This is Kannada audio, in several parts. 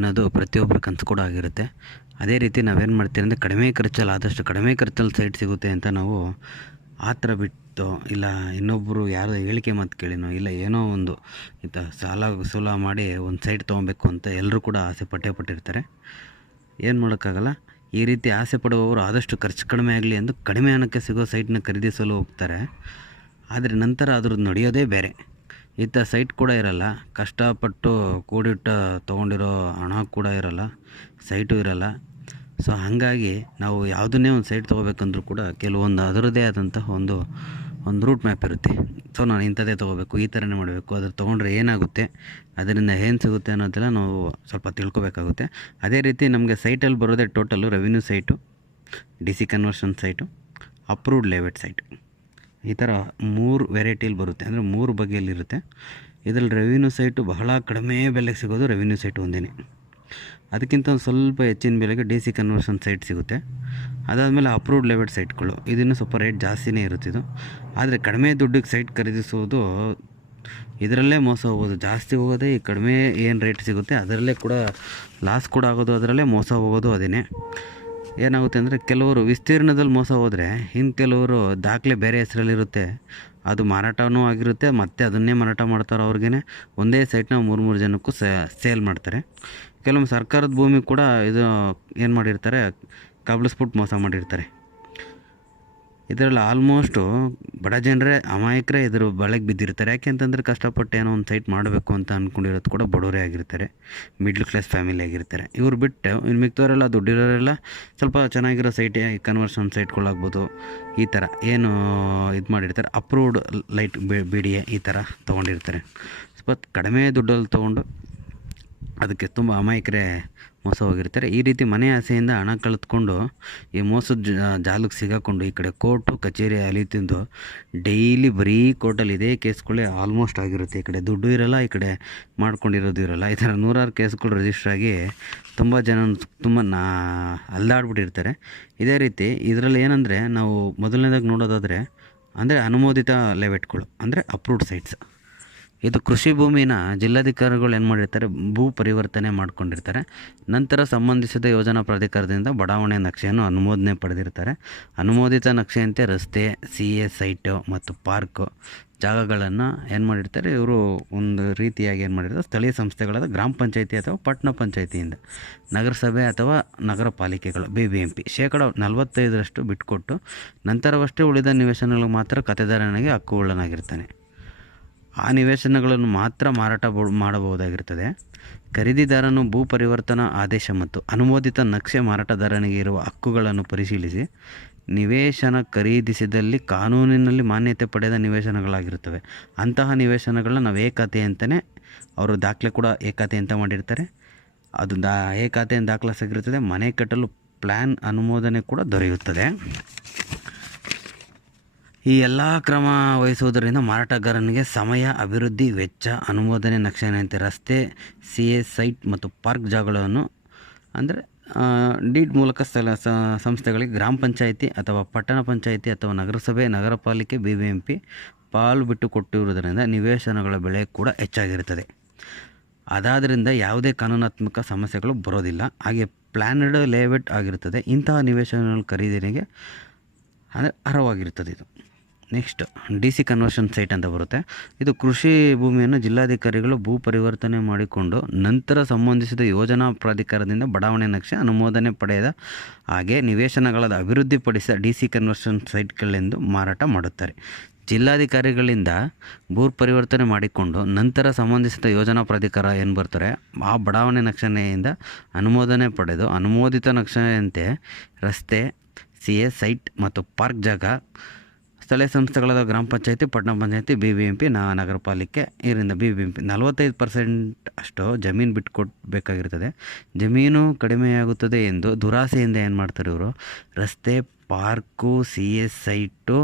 ಅನ್ನೋದು ಪ್ರತಿಯೊಬ್ಬರ ಕನಸು ಕೂಡ ಆಗಿರುತ್ತೆ. ಅದೇ ರೀತಿ ನಾವೇನು ಮಾಡ್ತೀವಿ ಅಂದರೆ ಕಡಿಮೆ ಖರ್ಚಲ್ಲಿ ಆದಷ್ಟು ಕಡಿಮೆ ಖರ್ಚಲ್ಲಿ ಸೈಟ್ ಸಿಗುತ್ತೆ ಅಂತ ನಾವು ಆ ಥರ ಬಿಟ್ಟು ಇಲ್ಲ ಇನ್ನೊಬ್ಬರು ಯಾರೋ ಹೇಳಿಕೆ ಮಾತು ಕೇಳಿನೋ ಇಲ್ಲ ಏನೋ ಒಂದು ಸಾಲ ಸೂಲ ಮಾಡಿ ಒಂದು ಸೈಟ್ ತೊಗೊಬೇಕು ಅಂತ ಎಲ್ಲರೂ ಕೂಡ ಆಸೆ ಪಟ್ಟಿರ್ತಾರೆ. ಏನು ಮಾಡೋಕ್ಕಾಗಲ್ಲ. ಈ ರೀತಿ ಆಸೆ ಪಡುವವರು ಆದಷ್ಟು ಖರ್ಚು ಕಡಿಮೆ ಆಗಲಿ ಎಂದು ಕಡಿಮೆ ಹಣಕ್ಕೆ ಸಿಗೋ ಸೈಟ್ನ ಖರೀದಿಸಲು ಹೋಗ್ತಾರೆ. ಆದರೆ ನಂತರ ಅದ್ರದ್ದು ನಡೆಯೋದೇ ಬೇರೆ. ಇಂಥ ಸೈಟ್ ಕೂಡ ಇರಲ್ಲ, ಕಷ್ಟಪಟ್ಟು ಕೂಡಿಟ್ಟು ತೊಗೊಂಡಿರೋ ಹಣ ಕೂಡ ಇರಲ್ಲ, ಸೈಟು ಇರಲ್ಲ. ಸೊ ಹಾಗಾಗಿ ನಾವು ಯಾವುದನ್ನೇ ಒಂದು ಸೈಟ್ ತೊಗೋಬೇಕಂದ್ರೂ ಕೂಡ ಕೆಲವೊಂದು ಅದರದ್ದೇ ಆದಂತಹ ಒಂದು ರೂಟ್ ಮ್ಯಾಪ್ ಇರುತ್ತೆ. ಸೊ ನಾನು ಇಂಥದ್ದೇ ತೊಗೋಬೇಕು, ಈ ಥರನೇ ಮಾಡಬೇಕು, ಅದ್ರ ತೊಗೊಂಡ್ರೆ ಏನಾಗುತ್ತೆ, ಅದರಿಂದ ಏನು ಸಿಗುತ್ತೆ ಅನ್ನೋದೆಲ್ಲ ನಾವು ಸ್ವಲ್ಪ ತಿಳ್ಕೊಬೇಕಾಗುತ್ತೆ. ಅದೇ ರೀತಿ ನಮಗೆ ಸೈಟಲ್ಲಿ ಬರೋದೇ total revenue site, DC conversion site, approved layout site, ಈ ಥರ 3 ವೆರೈಟಿಯಲ್ಲಿ ಬರುತ್ತೆ. ಅಂದರೆ 3 ಬಗೆಯಲ್ಲಿರುತ್ತೆ. ಇದರಲ್ಲಿ ರೆವಿನ್ಯೂ ಸೈಟು ಬಹಳ ಕಡಿಮೆ ಬೆಲೆಗೆ ಸಿಗೋದು ರೆವಿನ್ಯೂ ಸೈಟ್ ಒಂದೇ. ಅದಕ್ಕಿಂತ ಒಂದು ಸ್ವಲ್ಪ ಹೆಚ್ಚಿನ ಬೆಲೆಗೆ DC ಕನ್ವರ್ಷನ್ ಸೈಟ್ ಸಿಗುತ್ತೆ. ಅದಾದಮೇಲೆ ಅಪ್ರೂವ್ಡ್ ಲೇಔಟ್ ಸೈಟ್ಗಳು, ಇದನ್ನು ಸ್ವಲ್ಪ ರೇಟ್ ಜಾಸ್ತಿನೇ ಇರುತ್ತಿದ್ದು. ಆದರೆ ಕಡಿಮೆ ದುಡ್ಡಿಗೆ ಸೈಟ್ ಖರೀದಿಸುವುದು ಇದರಲ್ಲೇ ಮೋಸ ಹೋಗೋದು ಜಾಸ್ತಿ ಹೋಗೋದೇ. ಈ ಕಡಿಮೆ ಏನು ರೇಟ್ ಸಿಗುತ್ತೆ ಅದರಲ್ಲೇ ಕೂಡ ಲಾಸ್ ಕೂಡ ಆಗೋದು, ಅದರಲ್ಲೇ ಮೋಸ ಹೋಗೋದು ಅದೇ. ಏನಾಗುತ್ತೆ ಅಂದರೆ ಕೆಲವರು ವಿಸ್ತೀರ್ಣದಲ್ಲಿ ಮೋಸ ಹೋದರೆ ಇನ್ನು ಕೆಲವರು ದಾಖಲೆ ಬೇರೆ ಹೆಸರಲ್ಲಿರುತ್ತೆ, ಅದು ಮಾರಾಟವೂ ಆಗಿರುತ್ತೆ, ಮತ್ತು ಅದನ್ನೇ ಮಾರಾಟ ಮಾಡ್ತಾರೆ. ಅವ್ರಿಗೇ ಒಂದೇ ಸೈಟ್ನ 3 ಜನಕ್ಕೂ ಸೇಲ್ ಮಾಡ್ತಾರೆ. ಕೆಲವೊಮ್ಮೆ ಸರ್ಕಾರದ ಭೂಮಿ ಕೂಡ ಇದು ಏನು ಮಾಡಿರ್ತಾರೆ, ಕಬಳಿಸ್ಬಿಟ್ಟು ಮೋಸ ಮಾಡಿರ್ತಾರೆ. ಇದರಲ್ಲಿ ಆಲ್ಮೋಸ್ಟು ಬಡ ಜನರೇ ಅಮಾಯಕರೇ ಇದ್ರ ಬಳೆಗೆ ಬಿದ್ದಿರ್ತಾರೆ. ಯಾಕೆಂತಂದರೆ ಕಷ್ಟಪಟ್ಟು ಏನೋ ಒಂದು ಸೈಟ್ ಮಾಡಬೇಕು ಅಂತ ಅಂದ್ಕೊಂಡಿರೋದು ಕೂಡ ಬಡವರೇ ಆಗಿರ್ತಾರೆ, ಮಿಡ್ಲ್ ಕ್ಲಾಸ್ ಫ್ಯಾಮಿಲಿ ಆಗಿರ್ತಾರೆ. ಇವ್ರು ಬಿಟ್ಟು ಇನ್ನು ಮಿಕ್ತವರೆಲ್ಲ ದುಡ್ಡಿರೋರೆಲ್ಲ ಸ್ವಲ್ಪ ಚೆನ್ನಾಗಿರೋ ಸೈಟೇ ಕನ್ವರ್ಷನ್ ಸೈಟ್ಗಳಾಗ್ಬೋದು, ಈ ಥರ ಏನು ಇದು ಮಾಡಿರ್ತಾರೆ, ಅಪ್ರೂವ್ಡ್ ಲೈಟ್ BDA ಈ ಥರ ತೊಗೊಂಡಿರ್ತಾರೆ. ಸ್ವಲ್ಪ ಕಡಿಮೆ ದುಡ್ಡಲ್ಲಿ ತೊಗೊಂಡು ಅದಕ್ಕೆ ತುಂಬ ಅಮಾಯಕರೇ ಮೋಸ ಹೋಗಿರ್ತಾರೆ. ಈ ರೀತಿ ಮನೆ ಆಸೆಯಿಂದ ಹಣ ಕಳೆದುಕೊಂಡು ಈ ಮೋಸದ ಜಾಲಕ್ಕೆ ಸಿಗಾಕೊಂಡು ಈ ಕಡೆ ಕೋರ್ಟು ಕಚೇರಿ ಅಲಿತಿದ್ದು ಡೈಲಿ ಬರೀ ಕೋರ್ಟಲ್ಲಿ ಇದೇ ಕೇಸ್ಗಳೇ ಆಲ್ಮೋಸ್ಟ್ ಆಗಿರುತ್ತೆ. ಈ ಕಡೆ ದುಡ್ಡು ಇರೋಲ್ಲ, ಈ ಕಡೆ ಮಾಡ್ಕೊಂಡಿರೋದು ಇರೋಲ್ಲ. ಈ ಥರ 100 ಕೇಸ್ಗಳು ರಿಜಿಸ್ಟರ್ ಆಗಿ ತುಂಬ ಜನ ತುಂಬ ಅಲ್ದಾಡ್ಬಿಟ್ಟಿರ್ತಾರೆ. ಇದೇ ರೀತಿ ಇದರಲ್ಲಿ ಏನಂದರೆ ನಾವು ಮೊದಲನೇದಾಗಿ ನೋಡೋದಾದರೆ ಅಂದರೆ ಅನುಮೋದಿತ ಲೇಔಟ್ಗಳು ಅಂದರೆ ಅಪ್ರೂವ್ಡ್ ಸೈಟ್ಸ್. ಇದು ಕೃಷಿ ಭೂಮಿನ ಜಿಲ್ಲಾಧಿಕಾರಿಗಳು ಏನು ಮಾಡಿರ್ತಾರೆ, ಭೂ ಪರಿವರ್ತನೆ ಮಾಡ್ಕೊಂಡಿರ್ತಾರೆ. ನಂತರ ಸಂಬಂಧಿಸಿದ ಯೋಜನಾ ಪ್ರಾಧಿಕಾರದಿಂದ ಬಡಾವಣೆ ನಕ್ಷೆಯನ್ನು ಅನುಮೋದನೆ ಪಡೆದಿರ್ತಾರೆ. ಅನುಮೋದಿತ ನಕ್ಷೆಯಂತೆ ರಸ್ತೆ, CA ಸೈಟು ಮತ್ತು ಪಾರ್ಕು ಜಾಗಗಳನ್ನು ಏನು ಮಾಡಿರ್ತಾರೆ, ಇವರು ಒಂದು ರೀತಿಯಾಗಿ ಏನು ಮಾಡಿರ್ತಾರೆ, ಸ್ಥಳೀಯ ಸಂಸ್ಥೆಗಳಾದ ಗ್ರಾಮ ಪಂಚಾಯಿತಿ ಅಥವಾ ಪಟ್ಟಣ ಪಂಚಾಯಿತಿಯಿಂದ ನಗರಸಭೆ ಅಥವಾ ನಗರ ಪಾಲಿಕೆಗಳು BBMP 45% ಬಿಟ್ಟುಕೊಟ್ಟು ನಂತರವಷ್ಟೇ ಉಳಿದ ನಿವೇಶನಗಳಿಗೆ ಮಾತ್ರ ಖಾತೆದಾರನಿಗೆ ಹಕ್ಕುಳ್ಳನಾಗಿರ್ತಾನೆ. ಆ ನಿವೇಶನಗಳನ್ನು ಮಾತ್ರ ಮಾರಾಟ ಮಾಡಬಹುದಾಗಿರ್ತದೆ. ಖರೀದಿದಾರನು ಭೂ ಪರಿವರ್ತನಾ ಆದೇಶ ಮತ್ತು ಅನುಮೋದಿತ ನಕ್ಷೆ ಮಾರಾಟಗಾರನಿಗೆ ಇರುವ ಹಕ್ಕುಗಳನ್ನು ಪರಿಶೀಲಿಸಿ ನಿವೇಶನ ಖರೀದಿಸಿದಲ್ಲಿ ಕಾನೂನಿನಲ್ಲಿ ಮಾನ್ಯತೆ ಪಡೆದ ನಿವೇಶನಗಳಾಗಿರ್ತವೆ. ಅಂತಹ ನಿವೇಶನಗಳನ್ನ ನಾವು ಏಕಾತೆ ಅಂತಲೇ ಅವರು ದಾಖಲೆ ಕೂಡ ಏಕಾತೆ ಅಂತ ಮಾಡಿರ್ತಾರೆ. ಅದು ಏಕಾತೆ ದಾಖಲಿಸಿರುತ್ತದೆ. ಮನೆ ಕಟ್ಟಲು ಪ್ಲ್ಯಾನ್ ಅನುಮೋದನೆ ಕೂಡ ದೊರೆಯುತ್ತದೆ. ಈ ಎಲ್ಲ ಕ್ರಮ ವಹಿಸುವುದರಿಂದ ಮಾರಾಟಗಾರನಿಗೆ ಸಮಯ, ಅಭಿವೃದ್ಧಿ ವೆಚ್ಚ, ಅನುಮೋದನೆ ನಕ್ಷೆಯಂತೆ ರಸ್ತೆ, CA ಸೈಟ್ ಮತ್ತು ಪಾರ್ಕ್ ಜಾಗಗಳನ್ನು ಅಂದರೆ ಡೀಡ್ ಮೂಲಕ ಸಂಸ್ಥೆಗಳಿಗೆ ಗ್ರಾಮ ಪಂಚಾಯಿತಿ ಅಥವಾ ಪಟ್ಟಣ ಪಂಚಾಯಿತಿ ಅಥವಾ ನಗರಸಭೆ, ನಗರ ಪಾಲಿಕೆ BBMP ಪಾಲು ಬಿಟ್ಟು ಕೊಟ್ಟಿರುವುದರಿಂದ ನಿವೇಶನಗಳ ಬೆಲೆ ಕೂಡ ಹೆಚ್ಚಾಗಿರುತ್ತದೆ. ಅದಾದ್ದರಿಂದ ಯಾವುದೇ ಕಾನೂನಾತ್ಮಕ ಸಮಸ್ಯೆಗಳು ಬರೋದಿಲ್ಲ. ಹಾಗೆ ಪ್ಲ್ಯಾನ್ಡ್ ಲೇಔಟ್ ಆಗಿರುತ್ತದೆ. ಇಂತಹ ನಿವೇಶನಗಳ ಖರೀದಿಗೆ ಅಂದರೆ ಅರ್ಹವಾಗಿರ್ತದೆ ಇದು. ನೆಕ್ಸ್ಟ್ DC ಕನ್ವರ್ಷನ್ ಸೈಟ್ ಅಂತ ಬರುತ್ತೆ. ಇದು ಕೃಷಿ ಭೂಮಿಯನ್ನು ಜಿಲ್ಲಾಧಿಕಾರಿಗಳು ಭೂ ಪರಿವರ್ತನೆ ಮಾಡಿಕೊಂಡು ನಂತರ ಸಂಬಂಧಿಸಿದ ಯೋಜನಾ ಪ್ರಾಧಿಕಾರದಿಂದ ಬಡಾವಣೆ ನಕ್ಷೆ ಅನುಮೋದನೆ ಪಡೆದ ಹಾಗೆ ನಿವೇಶನಗಳಾದ ಅಭಿವೃದ್ಧಿಪಡಿಸಿದ DC ಕನ್ವರ್ಷನ್ ಸೈಟ್ಗಳೆಂದು ಮಾರಾಟ ಮಾಡುತ್ತಾರೆ. ಜಿಲ್ಲಾಧಿಕಾರಿಗಳಿಂದ ಭೂ ಪರಿವರ್ತನೆ ಮಾಡಿಕೊಂಡು ನಂತರ ಸಂಬಂಧಿಸಿದ ಯೋಜನಾ ಪ್ರಾಧಿಕಾರ ಏನು ಬರ್ತಾರೆ, ಆ ಬಡಾವಣೆ ನಕ್ಷೆಯಿಂದ ಅನುಮೋದನೆ ಪಡೆದು ಅನುಮೋದಿತ ನಕ್ಷೆಯಂತೆ ರಸ್ತೆ, CA ಸೈಟ್ ಮತ್ತು ಪಾರ್ಕ್ ಜಾಗ ಸ್ಥಳೀಯ ಸಂಸ್ಥೆಗಳಾದ ಗ್ರಾಮ ಪಂಚಾಯಿತಿ, ಪಟ್ಟಣ ಪಂಚಾಯಿತಿ, BBMP, ನಗರ ಪಾಲಿಕೆ ಇದರಿಂದ BBMP 45% ಅಷ್ಟು ಜಮೀನು ಬಿಟ್ಟುಕೊಡ್ಬೇಕಾಗಿರ್ತದೆ. ಜಮೀನು ಕಡಿಮೆಯಾಗುತ್ತದೆ ಎಂದು ದುರಾಸೆಯಿಂದ ಏನು ಮಾಡ್ತಾರೆ ಇವರು ರಸ್ತೆ, ಪಾರ್ಕು, CA ಸೈಟು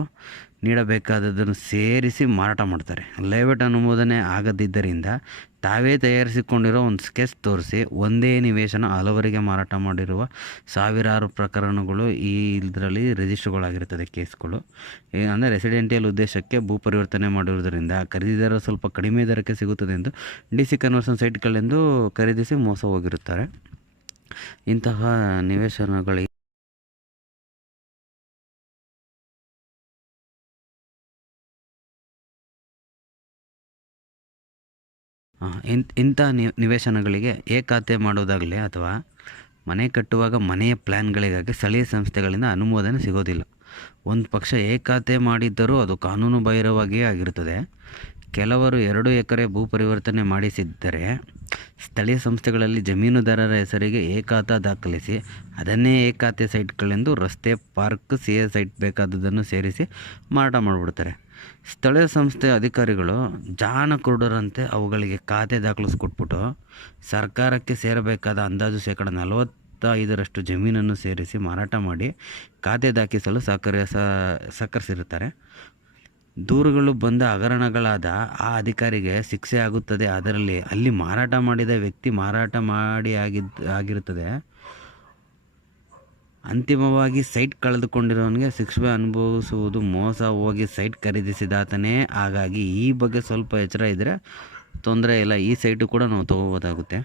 ನೀಡಬೇಕಾದದನ್ನು ಸೇರಿಸಿ ಮಾರಾಟ ಮಾಡ್ತಾರೆ. ಲೇಔಟ್ ಅನುಮೋದನೆ ಆಗದಿದ್ದರಿಂದ ತಾವೇ ತಯಾರಿಸಿಕೊಂಡಿರೋ ಒಂದು ಸ್ಕೆಚ್ ತೋರಿಸಿ ಒಂದೇ ನಿವೇಶನ ಹಲವರಿಗೆ ಮಾರಾಟ ಮಾಡಿರುವ ಸಾವಿರಾರು ಪ್ರಕರಣಗಳು ಈ ಇದರಲ್ಲಿ ರಿಜಿಸ್ಟರ್ಗಳಾಗಿರ್ತದೆ, ಕೇಸ್ಗಳು. ಅಂದರೆ ರೆಸಿಡೆಂಟಿಯಲ್ ಉದ್ದೇಶಕ್ಕೆ ಭೂ ಪರಿವರ್ತನೆ ಮಾಡಿರುವುದರಿಂದ ಖರೀದಿದಾರರು ಸ್ವಲ್ಪ ಕಡಿಮೆ ದರಕ್ಕೆ ಸಿಗುತ್ತದೆ ಎಂದು DC ಕನ್ವರ್ಷನ್ ಸೈಟ್ಗಳೆಂದು ಖರೀದಿಸಿ ಮೋಸ ಹೋಗಿರುತ್ತಾರೆ. ಇಂತಹ ನಿವೇಶನಗಳಿಗೆ ಇಂಥ ನಿವೇಶನಗಳಿಗೆ ಖಾತೆ ಮಾಡುವುದಾಗಲಿ ಅಥವಾ ಮನೆ ಕಟ್ಟುವಾಗ ಮನೆಯ ಪ್ಲ್ಯಾನ್ಗಳಿಗಾಗಿ ಸ್ಥಳೀಯ ಸಂಸ್ಥೆಗಳಿಂದ ಅನುಮೋದನೆ ಸಿಗೋದಿಲ್ಲ. ಒಂದು ಪಕ್ಷ ಖಾತೆ ಮಾಡಿದ್ದರೂ ಅದು ಕಾನೂನು ಬಾಹಿರವಾಗಿಯೇ ಆಗಿರುತ್ತದೆ. ಕೆಲವರು 2 ಎಕರೆ ಭೂ ಪರಿವರ್ತನೆ ಮಾಡಿಸಿದ್ದರೆ ಸ್ಥಳೀಯ ಸಂಸ್ಥೆಗಳಲ್ಲಿ ಜಮೀನುದಾರರ ಹೆಸರಿಗೆ ಖಾತೆ ದಾಖಲಿಸಿ ಅದನ್ನೇ ಖಾತೆ ಸೈಟ್ಗಳೆಂದು ರಸ್ತೆ, ಪಾರ್ಕ್, CA ಸೈಟ್ ಬೇಕಾದದನ್ನು ಸೇರಿಸಿ ಮಾರಾಟ ಮಾಡಿಬಿಡ್ತಾರೆ. ಸ್ಥಳೀಯ ಸಂಸ್ಥೆ ಅಧಿಕಾರಿಗಳು ಜಾಣ ಕುರುಡರಂತೆ ಅವುಗಳಿಗೆ ಖಾತೆ ದಾಖಲಿಸ್ಕೊಟ್ಬಿಟ್ಟು ಸರ್ಕಾರಕ್ಕೆ ಸೇರಬೇಕಾದ ಅಂದಾಜು 45% ಜಮೀನನ್ನು ಸೇರಿಸಿ ಮಾರಾಟ ಮಾಡಿ ಖಾತೆ ದಾಖಲಿಸಲು ಸಹಕರಿಸಿರುತ್ತಾರೆ. ದೂರುಗಳು ಬಂದ ಹಗರಣಗಳಾದ ಆ ಅಧಿಕಾರಿಗೆ ಶಿಕ್ಷೆ ಆಗುತ್ತದೆ. ಅದರಲ್ಲಿ ಅಲ್ಲಿ ಮಾರಾಟ ಮಾಡಿದ ವ್ಯಕ್ತಿ ಮಾರಾಟ ಆಗಿರುತ್ತದೆ. ಅಂತಿಮವಾಗಿ ಸೈಟ್ ಕಳೆದುಕೊಂಡಿರೋನಿಗೆ ಶಿಕ್ಷೆ ಅನುಭವಿಸುವುದು ಮೋಸ ಹೋಗಿ ಸೈಟ್ ಖರೀದಿಸಿದಾತನೇ. ಹಾಗಾಗಿ ಈ ಬಗ್ಗೆ ಸ್ವಲ್ಪ ಎಚ್ಚರ ಇದ್ದರೆ ತೊಂದರೆ ಇಲ್ಲ. ಈ ಸೈಟು ಕೂಡ ನಾವು ತೊಗೋಬೋದಾಗುತ್ತೆ.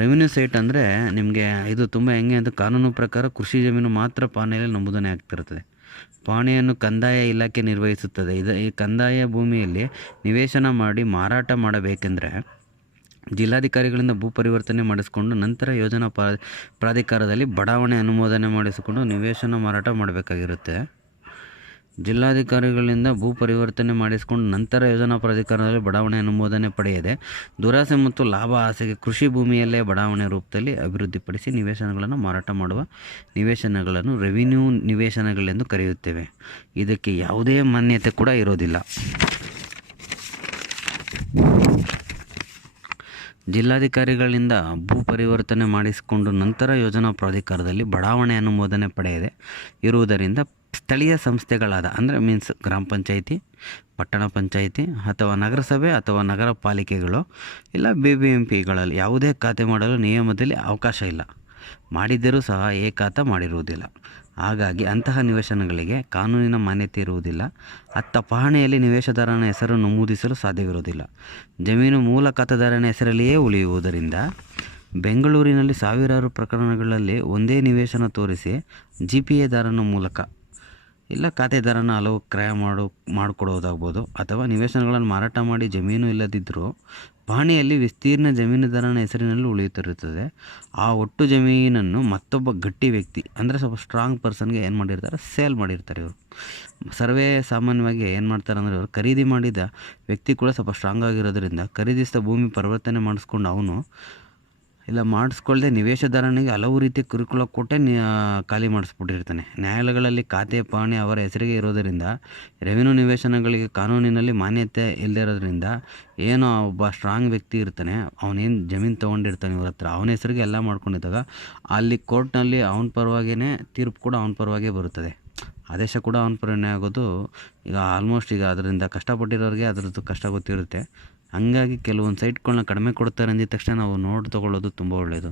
ರೆವಿನ್ಯೂ ಸೈಟ್ ಅಂದರೆ ನಿಮಗೆ ಇದು ತುಂಬ ಹೆಂಗೆ ಅಂತ ಕಾನೂನು ಪ್ರಕಾರ ಕೃಷಿ ಜಮೀನು ಮಾತ್ರ ಪಾಣಿಯಲ್ಲಿ ನಮೂದನೆ ಆಗ್ತಿರ್ತದೆ. ಪಾಣಿಯನ್ನು ಕಂದಾಯ ಇಲಾಖೆ ನಿರ್ವಹಿಸುತ್ತದೆ. ಈ ಕಂದಾಯ ಭೂಮಿಯಲ್ಲಿ ನಿವೇಶನ ಮಾಡಿ ಮಾರಾಟ ಮಾಡಬೇಕೆಂದರೆ ಜಿಲ್ಲಾಧಿಕಾರಿಗಳಿಂದ ಭೂ ಪರಿವರ್ತನೆ ಮಾಡಿಸಿಕೊಂಡು ನಂತರ ಯೋಜನಾ ಪ್ರಾಧಿಕಾರದಲ್ಲಿ ಬಡಾವಣೆ ಅನುಮೋದನೆ ಮಾಡಿಸಿಕೊಂಡು ನಿವೇಶನ ಮಾರಾಟ ಮಾಡಬೇಕಾಗಿರುತ್ತೆ. ಜಿಲ್ಲಾಧಿಕಾರಿಗಳಿಂದ ಭೂ ಪರಿವರ್ತನೆ ಮಾಡಿಸಿಕೊಂಡು ನಂತರ ಯೋಜನಾ ಪ್ರಾಧಿಕಾರದಲ್ಲಿ ಬಡಾವಣೆ ಅನುಮೋದನೆ ಪಡೆಯದೆ ದುರಾಸೆ ಮತ್ತು ಲಾಭ ಆಸೆಗೆ ಕೃಷಿ ಭೂಮಿಯಲ್ಲೇ ಬಡಾವಣೆ ರೂಪದಲ್ಲಿ ಅಭಿವೃದ್ಧಿಪಡಿಸಿ ನಿವೇಶನಗಳನ್ನು ಮಾರಾಟ ಮಾಡುವ ನಿವೇಶನಗಳನ್ನು ರೆವಿನ್ಯೂ ನಿವೇಶನಗಳೆಂದು ಕರೆಯುತ್ತೇವೆ. ಇದಕ್ಕೆ ಯಾವುದೇ ಮಾನ್ಯತೆ ಕೂಡ ಇರೋದಿಲ್ಲ. ಜಿಲ್ಲಾಧಿಕಾರಿಗಳಿಂದ ಭೂ ಪರಿವರ್ತನೆ ಮಾಡಿಸಿಕೊಂಡು ನಂತರ ಯೋಜನಾ ಪ್ರಾಧಿಕಾರದಲ್ಲಿ ಬಡಾವಣೆ ಅನುಮೋದನೆ ಪಡೆಯದೆ ಇರುವುದರಿಂದ ಸ್ಥಳೀಯ ಸಂಸ್ಥೆಗಳಾದ ಅಂದರೆ ಗ್ರಾಮ ಪಂಚಾಯಿತಿ, ಪಟ್ಟಣ ಪಂಚಾಯಿತಿ ಅಥವಾ ನಗರಸಭೆ ಅಥವಾ ನಗರ ಪಾಲಿಕೆಗಳು ಇಲ್ಲ BBMPಗಳಲ್ಲಿ ಯಾವುದೇ ಖಾತೆ ಮಾಡಲು ನಿಯಮದಲ್ಲಿ ಅವಕಾಶ ಇಲ್ಲ. ಮಾಡಿದ್ದರೂ ಸಹ ಖಾತೆ ಮಾಡಿರುವುದಿಲ್ಲ. ಹಾಗಾಗಿ ಅಂತಹ ನಿವೇಶನಗಳಿಗೆ ಕಾನೂನಿನ ಮಾನ್ಯತೆ ಇರುವುದಿಲ್ಲ. ಅತ್ತ ಪಹಣಿಯಲ್ಲಿ ನಿವೇಶನದಾರನ ಹೆಸರು ನಮೂದಿಸಲು ಸಾಧ್ಯವಿರುವುದಿಲ್ಲ. ಜಮೀನು ಮೂಲ ಖಾತೆದಾರನ ಹೆಸರಲ್ಲಿಯೇ ಉಳಿಯುವುದರಿಂದ ಬೆಂಗಳೂರಿನಲ್ಲಿ ಸಾವಿರಾರು ಪ್ರಕರಣಗಳಲ್ಲಿ ಒಂದೇ ನಿವೇಶನ ತೋರಿಸಿ GPA ದಾರನ ಮೂಲಕ ಇಲ್ಲ ಖಾತೆದಾರನ ಹಲವು ಕ್ರಯ ಮಾಡಿಕೊಡೋದಾಗ್ಬೋದು ಅಥವಾ ನಿವೇಶನಗಳನ್ನು ಮಾರಾಟ ಮಾಡಿ ಜಮೀನು ಇಲ್ಲದಿದ್ದರೂ ಪಹಣಿಯಲ್ಲಿ ವಿಸ್ತೀರ್ಣ ಜಮೀನುದಾರನ ಹೆಸರಿನಲ್ಲಿ ಉಳಿಯುತ್ತಿರುತ್ತದೆ. ಆ ಒಟ್ಟು ಜಮೀನನ್ನು ಮತ್ತೊಬ್ಬ ಗಟ್ಟಿ ವ್ಯಕ್ತಿ ಅಂದರೆ ಸ್ವಲ್ಪ ಸ್ಟ್ರಾಂಗ್ ಪರ್ಸನ್ಗೆ ಏನು ಮಾಡಿರ್ತಾರೆ, ಸೇಲ್ ಮಾಡಿರ್ತಾರೆ. ಇವರು ಸರ್ವೇ ಸಾಮಾನ್ಯವಾಗಿ ಏನು ಮಾಡ್ತಾರೆ ಅಂದರೆ ಇವರು ಖರೀದಿ ಮಾಡಿದ ವ್ಯಕ್ತಿ ಕೂಡ ಸ್ವಲ್ಪ ಸ್ಟ್ರಾಂಗ್ ಆಗಿರೋದ್ರಿಂದ ಖರೀದಿಸಿದ ಭೂಮಿ ಪರಿವರ್ತನೆ ಮಾಡಿಸ್ಕೊಂಡು ಅವನು ಇಲ್ಲ ಮಾಡಿಸ್ಕೊಳ್ಳದೆ ನಿವೇಶನದಾರನಿಗೆ ಹಲವು ರೀತಿಯ ಕಿರುಕುಳ ಕೊಟ್ಟೆ ಖಾಲಿ ಮಾಡಿಸ್ಬಿಟ್ಟಿರ್ತಾನೆ. ನ್ಯಾಯಾಲಯಗಳಲ್ಲಿ ಖಾತೆ ಪಹಣಿ ಅವರ ಹೆಸರಿಗೆ ಇರೋದರಿಂದ ರೆವಿನ್ಯೂ ನಿವೇಶನಗಳಿಗೆ ಕಾನೂನಿನಲ್ಲಿ ಮಾನ್ಯತೆ ಇಲ್ಲದೇ ಇರೋದ್ರಿಂದ ಏನೋ ಒಬ್ಬ ಸ್ಟ್ರಾಂಗ್ ವ್ಯಕ್ತಿ ಇರ್ತಾನೆ, ಅವನೇನು ಜಮೀನು ತೊಗೊಂಡಿರ್ತಾನೆ ಇವ್ರ ಹತ್ರ, ಅವನ ಹೆಸರಿಗೆ ಎಲ್ಲ ಮಾಡ್ಕೊಂಡಿದ್ದಾಗ ಅಲ್ಲಿ ಕೋರ್ಟ್ನಲ್ಲಿ ಅವನ ಪರವಾಗಿಯೇ ತೀರ್ಪು ಕೂಡ ಅವನ ಪರವಾಗೇ ಬರುತ್ತದೆ, ಆದೇಶ ಕೂಡ ಅವನ ಪರನೇ ಆಗೋದು. ಈಗ ಆಲ್ಮೋಸ್ಟ್ ಈಗ ಅದರಿಂದ ಕಷ್ಟಪಟ್ಟಿರೋರಿಗೆ ಅದರದ್ದು ಕಷ್ಟ ಗೊತ್ತಿರುತ್ತೆ. ಹಂಗಾಗಿ ಕೆಲವೊಂದು ಸೈಟ್ಗಳನ್ನ ಕಡಿಮೆ ಕೊಡ್ತಾರೆ ಅಂದಿದ ತಕ್ಷಣ ನಾವು ನೋಡಿ ತೊಗೊಳ್ಳೋದು ತುಂಬ ಒಳ್ಳೆಯದು.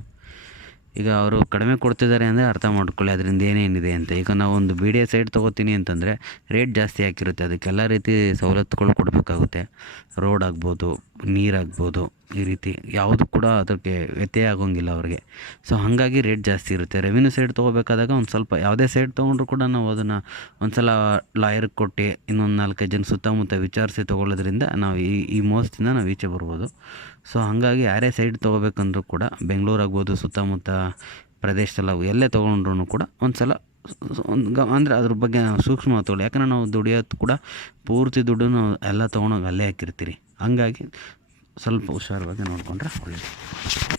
ಈಗ ಅವರು ಕಡಿಮೆ ಕೊಡ್ತಿದ್ದಾರೆ ಅಂದರೆ ಅರ್ಥ ಮಾಡ್ಕೊಳ್ಳಿ ಅದರಿಂದ ಏನೇನಿದೆ ಅಂತ. ಈಗ ನಾವು ಒಂದು BDA ಸೈಟ್ ತೊಗೋತೀನಿ ಅಂತಂದರೆ ರೇಟ್ ಜಾಸ್ತಿ ಹಾಕಿರುತ್ತೆ. ಅದಕ್ಕೆಲ್ಲ ರೀತಿ ಸವಲತ್ತುಗಳು ಕೊಡಬೇಕಾಗುತ್ತೆ. ರೋಡ್ ಆಗ್ಬೋದು, ನೀರಾಗ್ಬೋದು, ಈ ರೀತಿ ಯಾವುದು ಕೂಡ ಅದಕ್ಕೆ ವ್ಯತ್ಯಯ ಆಗೋಂಗಿಲ್ಲ ಅವ್ರಿಗೆ. ಸೊ ಹಾಗಾಗಿ ರೇಟ್ ಜಾಸ್ತಿ ಇರುತ್ತೆ. ರೆವಿನ್ಯೂ ಸೈಟ್ ತೊಗೋಬೇಕಾದಾಗ ಒಂದು ಸ್ವಲ್ಪ ಯಾವುದೇ ಸೈಟ್ ತೊಗೊಂಡ್ರು ಕೂಡ ನಾವು ಅದನ್ನು ಒಂದು ಸಲ ಲಾಯರ್ಗೆ ಕೊಟ್ಟು ಇನ್ನೊಂದು 4-5 ಜನ ಸುತ್ತಮುತ್ತ ವಿಚಾರಿಸಿ ತೊಗೊಳ್ಳೋದ್ರಿಂದ ನಾವು ಈ ಮೋಸದಿಂದ ನಾವು ಈಚೆ ಬರ್ಬೋದು. ಸೊ ಹಾಗಾಗಿ ಯಾರೇ ಸೈಟ್ ತೊಗೋಬೇಕಂದ್ರೂ ಕೂಡ ಬೆಂಗಳೂರು ಆಗ್ಬೋದು, ಸುತ್ತಮುತ್ತ ಪ್ರದೇಶದಲ್ಲಿ ಎಲ್ಲೇ ತೊಗೊಂಡ್ರೂ ಕೂಡ ಒಂದು ಸಲ ಅಂದರೆ ಅದ್ರ ಬಗ್ಗೆ ಸೂಕ್ಷ್ಮ ತೊಗೊಳ್ಳಿ. ಯಾಕಂದರೆ ನಾವು ದುಡಿಯೋದು ಕೂಡ ಪೂರ್ತಿ ದುಡ್ಡು ನಾವು ಎಲ್ಲ ತೊಗೊಂಡೋಗಿ ಅಲ್ಲೇ ಹಾಕಿರ್ತೀರಿ. ಹಂಗಾಗಿ ಸ್ವಲ್ಪ ಹುಷಾರವಾಗಿ ನೋಡಿಕೊಂಡ್ರೆ ಒಳ್ಳೆಯದು.